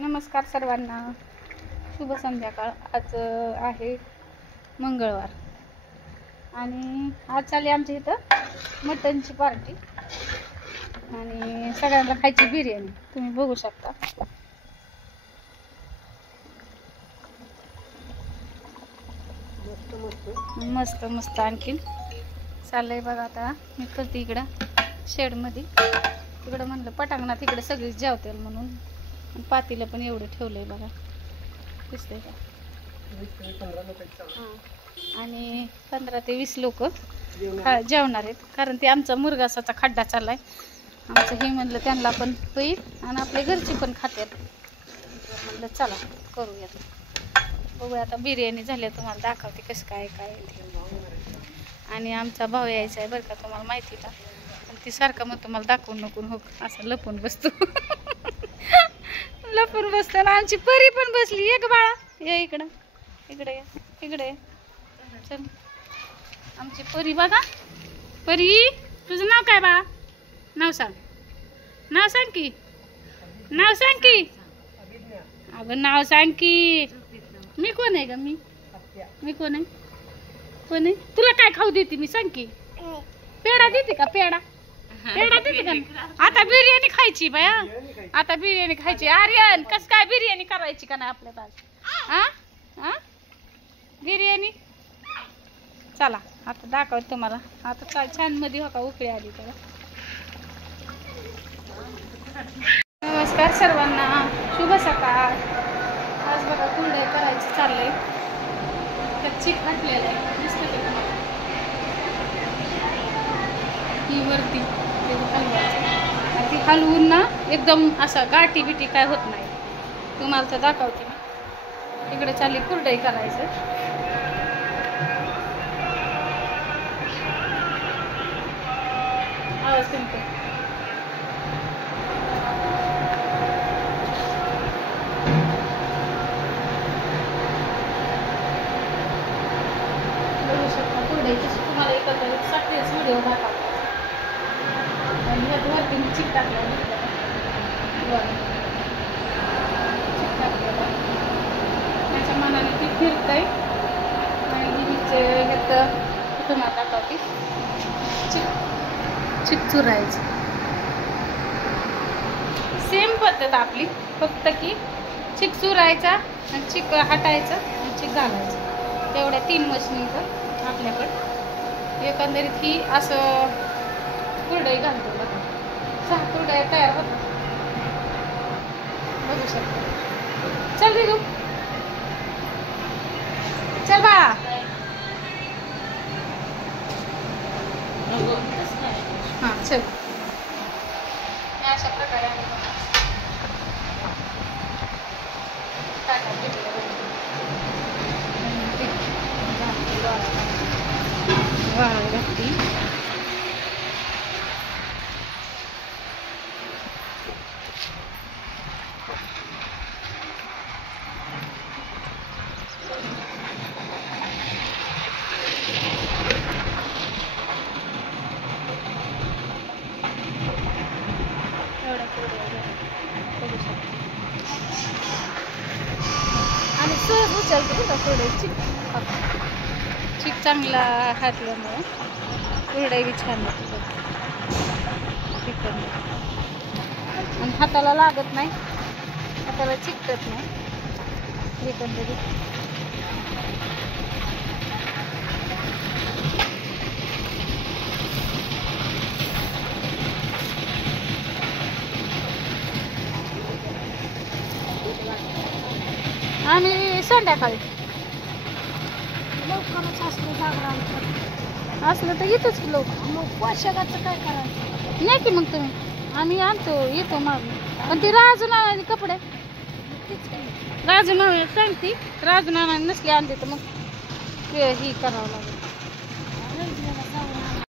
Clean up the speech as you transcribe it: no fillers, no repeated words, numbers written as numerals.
नमस्कार सर्वांना, शुभ संध्याकाळ। आज आहे मंगळवार आणि आज चालली आमच्या इथं मटनची पार्टी आणि सगळ्यांना खायची बिर्याणी। तुम्ही बघू शकता। मस्त मस्त आणखीन चाललंय बघा। आता मी करते इकडं शेडमध्ये, तिकडं म्हणलं पटांगणात तिकडे सगळीच जेवतील म्हणून पातीला पण एवढं ठेवलंय बघा, दिसतंय का? आणि 15 ते 20 लोक जेवणार आहेत, कारण ते आमचा मुरगासाचा खड्डा चाललाय। आमचं हे म्हणलं त्यांना पण होईल आणि आपल्या घरची पण खात्यात, म्हणलं चला करूयात। बघूया आता बिर्याणी झाली, तुम्हाला दाखवते कसं काय काय। आणि आमचा भाऊ यायचा आहे बरं का, तुम्हाला माहिती का? आणि ती सारखं मग तुम्हाला दाखवून नको हो, असं लपून बसतो लपून बसतो ना। आमची परी पण बसली, एक बाळा ये इकडं, इकडे ये, इकडे ये, चल। आमची परी बघा। परी, तुझं नाव काय बाळा? नाव सांग, नाव सांग की, नाव सांग की। अगं नाव सांग की। मी कोण आहे ग? मी कोण आहे? कोण आहे? तुला काय खाऊ देते मी, सांग की। पेढा देते का? पेढा देते का? आता बिर्याणी खायची बाया, आता बिर्याणी खायची। आर्यन, कस काय बिर्याणी करायची का नाही आपल्या पास? हा बिर्याणी चला आता दाखवत तुम्हाला। आता काय छान मध्ये हो का उकळी आली त्याला। नमस्कार सर्वांना, शुभ सकाळ। आज बघा कुरडई करायचं चाललंय, कच्ची खाटलेलं आहे, दिसतं का तुम्हाला? ही वरती हलवायचं, ती हलवून ना एकदम असा गाठी बिटी काय होत नाही, तुम्हाला तर दाखवते मी। इकडे चालली कुरडई करायचं। आवाज कमी कर। बघू शकता कुरडई कशी, तुम्हाला एकंदरीत सगळेच व्हिडिओ दाखवतो। आणि ह्यात वरती मी चिक टाकलं, त्याच्या मनाने ती फिरतंय आणि ह्यात तुम्हाला दाखवते चिक चुरायचं। सेम पद्धत आपली, फक्त की चिक चुरायचा आणि चिक हटायचं आणि चिक घालायचं, एवढ्या 3 मशीनीचं आपल्याकडं। एकंदरीत ही असं कुरडई घालतो बघा, 6 कुरडया तयार होतात, बघू शकता। चल रे तू, चल बाळा। हां चल, अशा प्रकारे वाळायला घातली। आणि सहज उचलते का कुरडई, चिक चांगला घातल्यामुळे कुरडई बी छान लागते आणि हाताला लागत नाही, हाताला चिकटत नाही एकंदरीत। आणि संध्याकाळी लवकरच असलं, जागरण असलं तर येतोच की लोक। मग पोशाखाचं काय करायचं? या की मग तुम्ही, आम्ही आणतो, येतो मग। पण ती राजू नावाने कपडे, राजू नाव सांगते, राजू नावाने नसले आणते तर मग ही करावं लागेल।